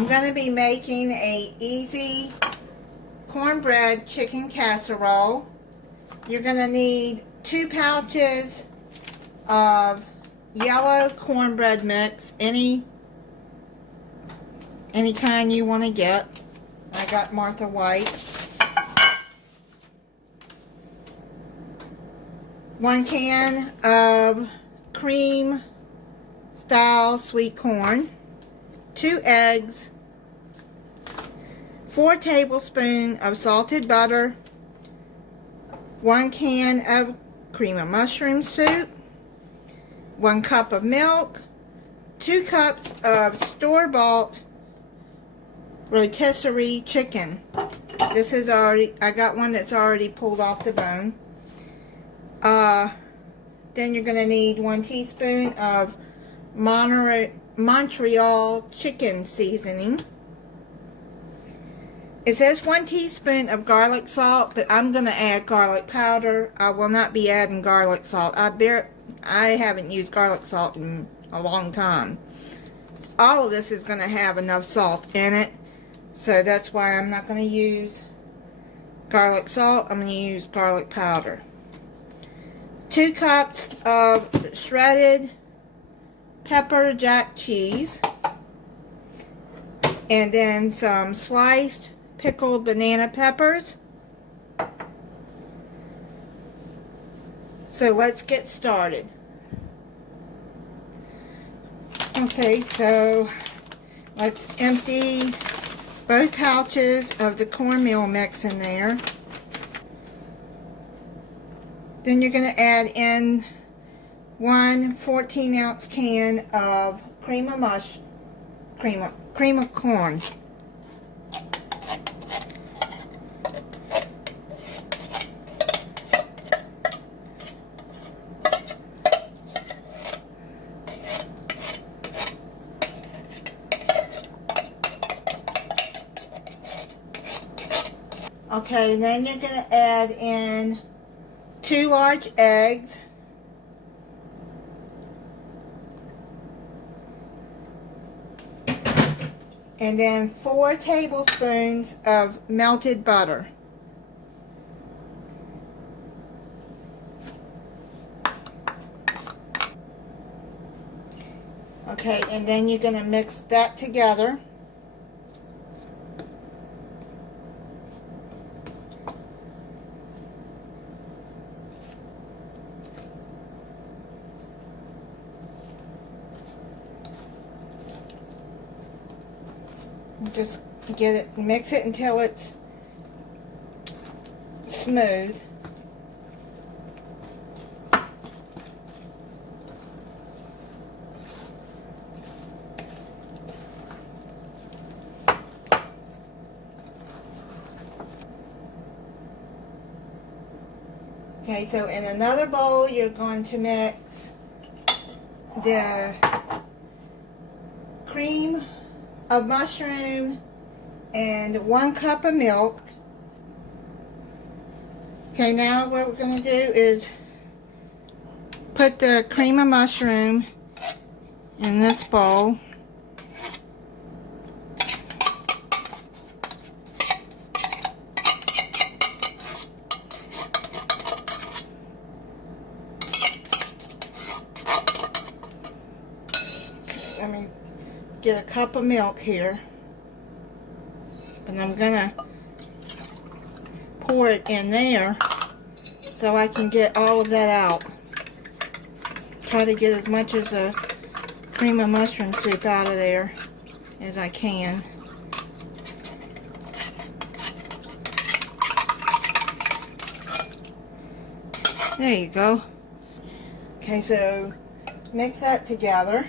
I'm going to be making a easy cornbread chicken casserole. You're going to need 2 pouches of yellow cornbread mix, any kind you want to get. I got Martha White. 1 can of cream style sweet corn, 2 eggs, 4 tablespoons of salted butter, 1 can of cream of mushroom soup, 1 cup of milk, 2 cups of store-bought rotisserie chicken. This is already, I got one that's already pulled off the bone. Then you're going to need 1 teaspoon of Montreal chicken seasoning. It says 1 teaspoon of garlic salt, but I'm going to add garlic powder. I will not be adding garlic salt. I haven't used garlic salt in a long time. All of this is going to have enough salt in it, so that's why I'm not going to use garlic salt. I'm going to use garlic powder. 2 cups of shredded pepper jack cheese, and then some sliced pickled banana peppers. So let's get started. Okay, so let's empty both pouches of the cornmeal mix in there. Then you're going to add in 1 14-ounce can of cream of corn. Okay, then you're going to add in 2 large eggs, and then 4 tablespoons of melted butter. Okay, and then you're going to mix that together. Just mix it until it's smooth. Okay, so in another bowl you're going to mix the cream of mushroom and 1 cup of milk. Okay, now what we're going to do is put the cream of mushroom in this bowl. Okay, let me get a cup of milk here, and I'm gonna pour it in there so I can get all of that out. Try to get as much as the cream of mushroom soup out of there as I can. There you go. Okay, so mix that together.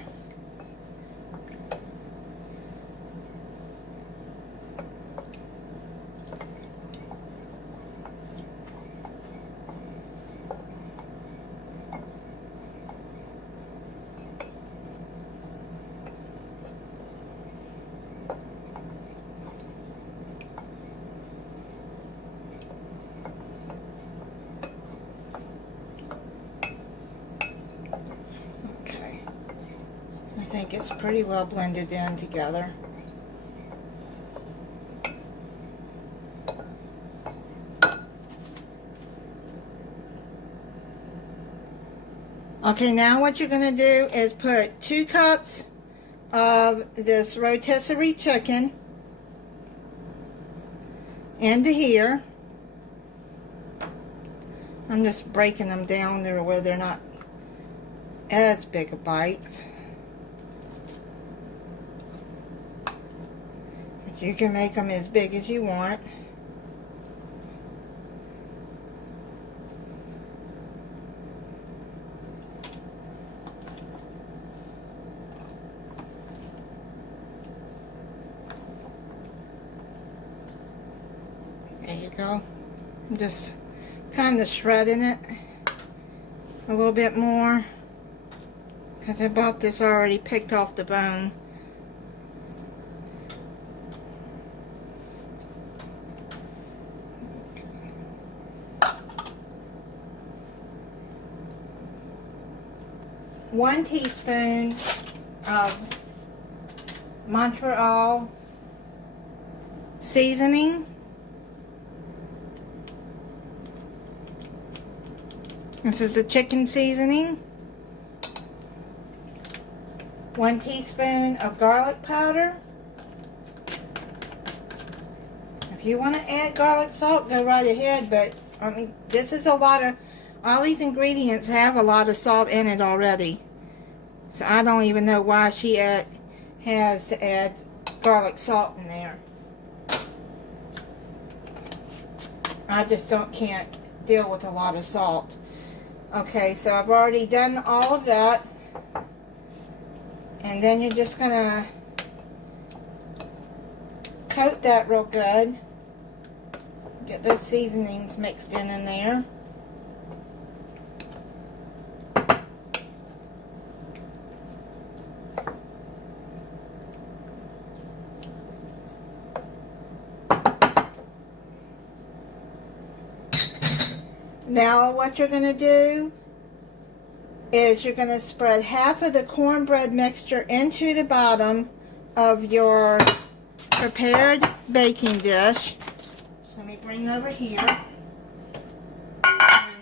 think it's pretty well blended in together. Okay, now what you're going to do is put 2 cups of this rotisserie chicken into here. I'm just breaking them down there where they're not as big of bites. But you can make them as big as you want. There you go. I'm just kind of shredding it a little bit more because I bought this already picked off the bone. One teaspoon of Montreal seasoning. This is the chicken seasoning. 1 teaspoon of garlic powder. If you want to add garlic salt, go right ahead, but I mean, this is a lot of, all these ingredients have a lot of salt in it already. So I don't even know why she has to add garlic salt in there. I just can't deal with a lot of salt. Okay, so I've already done all of that. And then you're just going to coat that real good. Get those seasonings mixed in there. Now what you're going to do is you're going to spread half of the cornbread mixture into the bottom of your prepared baking dish. So let me bring over here. And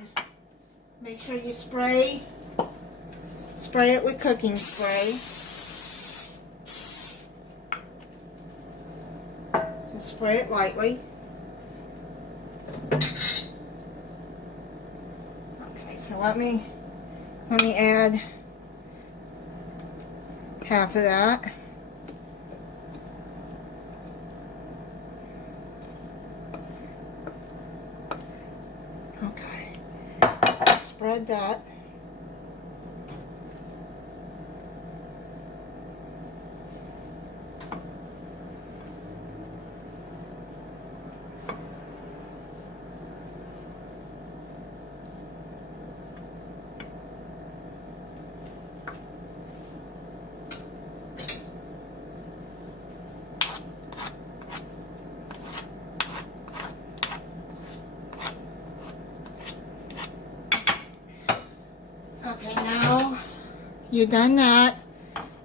make sure you spray it with cooking spray. Just spray it lightly. So let me add half of that. Okay. Spread that. Okay, now you've done that,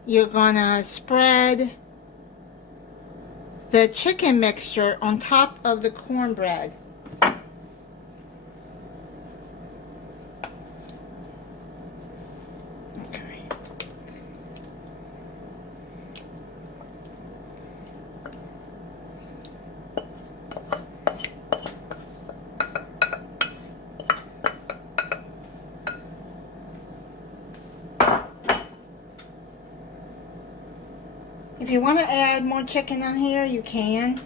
you're gonna spread the chicken mixture on top of the cornbread. Okay. If you want to add more chicken on here, you can.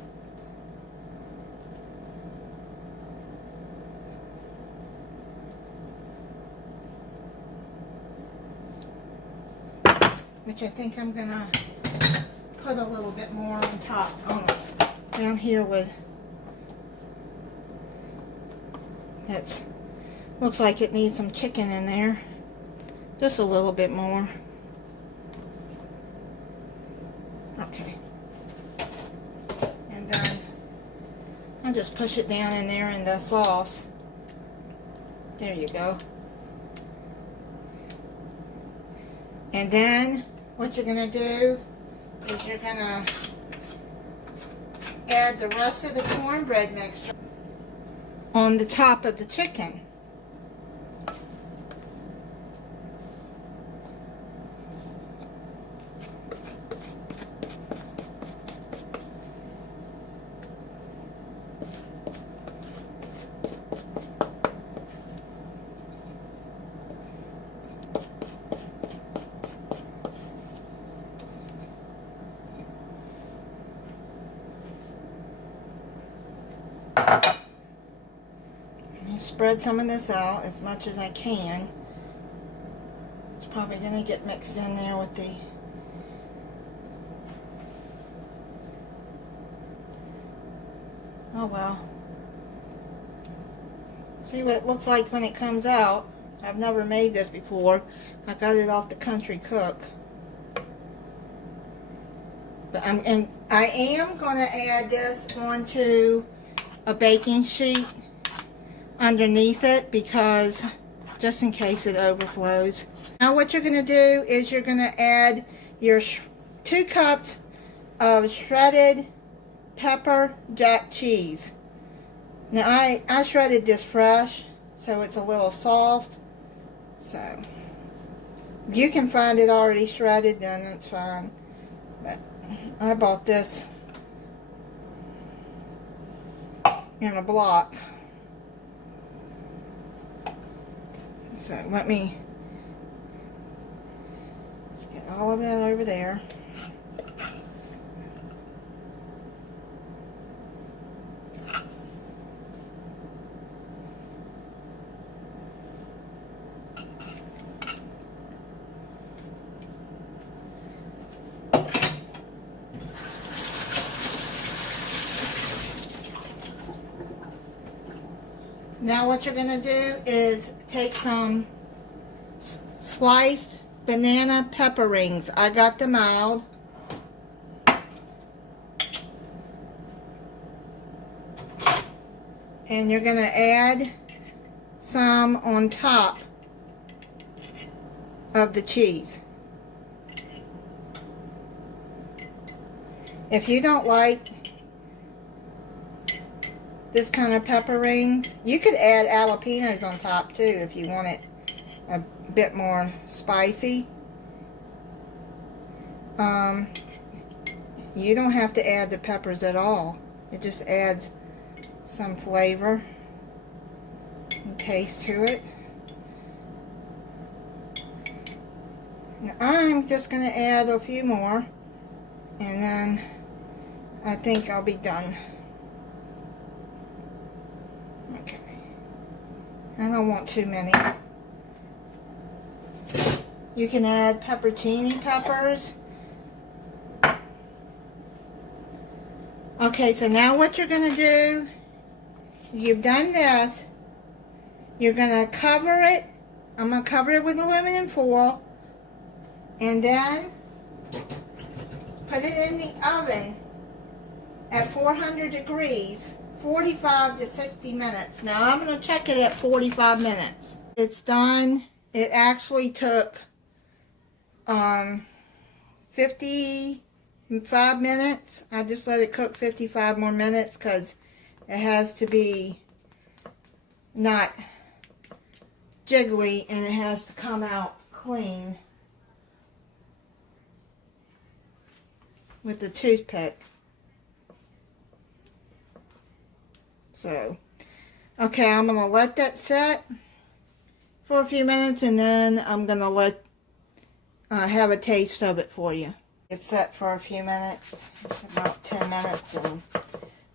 Which I think I'm going to put a little bit more on top. Down here with, that's, looks like it needs some chicken in there. Just a little bit more. Okay. And then I'll just push it down in there in the sauce. There you go. And then what you're going to do is you're going to add the rest of the cornbread mixture on the top of the chicken. Spread some of this out as much as I can. It's probably going to get mixed in there with the... Oh well. See what it looks like when it comes out. I've never made this before. I got it off the Country Cook. But I am going to add this onto a baking sheet underneath it, because just in case it overflows. Now what you're going to do is you're going to add your 2 cups of shredded pepper jack cheese. Now I shredded this fresh, so it's a little soft. So if you can find it already shredded, then it's fine. But I bought this in a block. So let me just get all of that over there. Now what you're going to do is take some sliced banana pepper rings. I got them mild. And you're going to add some on top of the cheese. If you don't like this kind of pepper rings, you could add jalapenos on top too if you want it a bit more spicy. You don't have to add the peppers at all. It just adds some flavor and taste to it. Now I'm just going to add a few more, and then I think I'll be done. Okay. I don't want too many. You can add pepperoni peppers. Okay, so now what you're going to do, you've done this, you're going to cover it. I'm going to cover it with aluminum foil, and then put it in the oven at 400 degrees, 45 to 60 minutes. Now I'm going to check it at 45 minutes. It's done. It actually took 55 minutes. I just let it cook 55 more minutes because it has to be not jiggly and it has to come out clean with the toothpick. So, okay, I'm going to let that set for a few minutes, and then I'm going to have a taste of it for you. It's set for a few minutes. It's about 10 minutes, and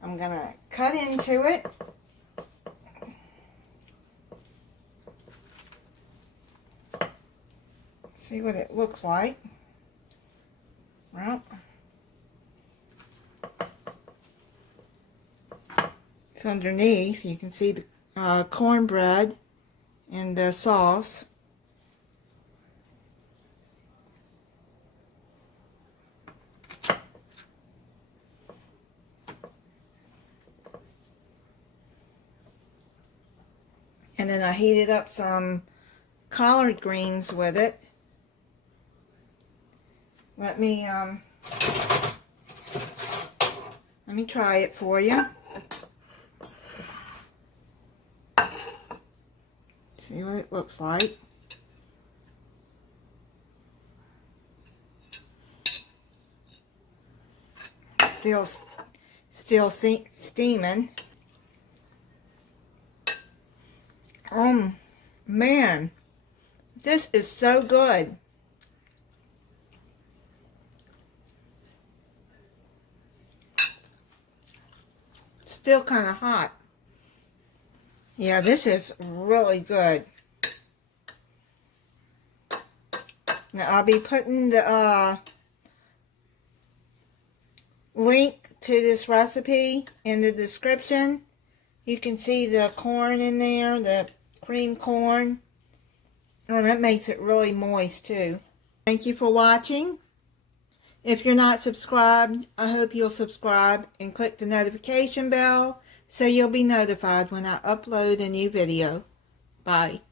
I'm going to cut into it. See what it looks like. Well, it's underneath. You can see the cornbread and the sauce. And then I heated up some collard greens with it. Let me try it for you. See what it looks like. Still steaming. Man, this is so good. Still kind of hot. Yeah, this is really good. Now, I'll be putting the link to this recipe in the description. You can see the corn in there, the cream corn. And that makes it really moist too. Thank you for watching. If you're not subscribed, I hope you'll subscribe and click the notification bell so you'll be notified when I upload a new video. Bye.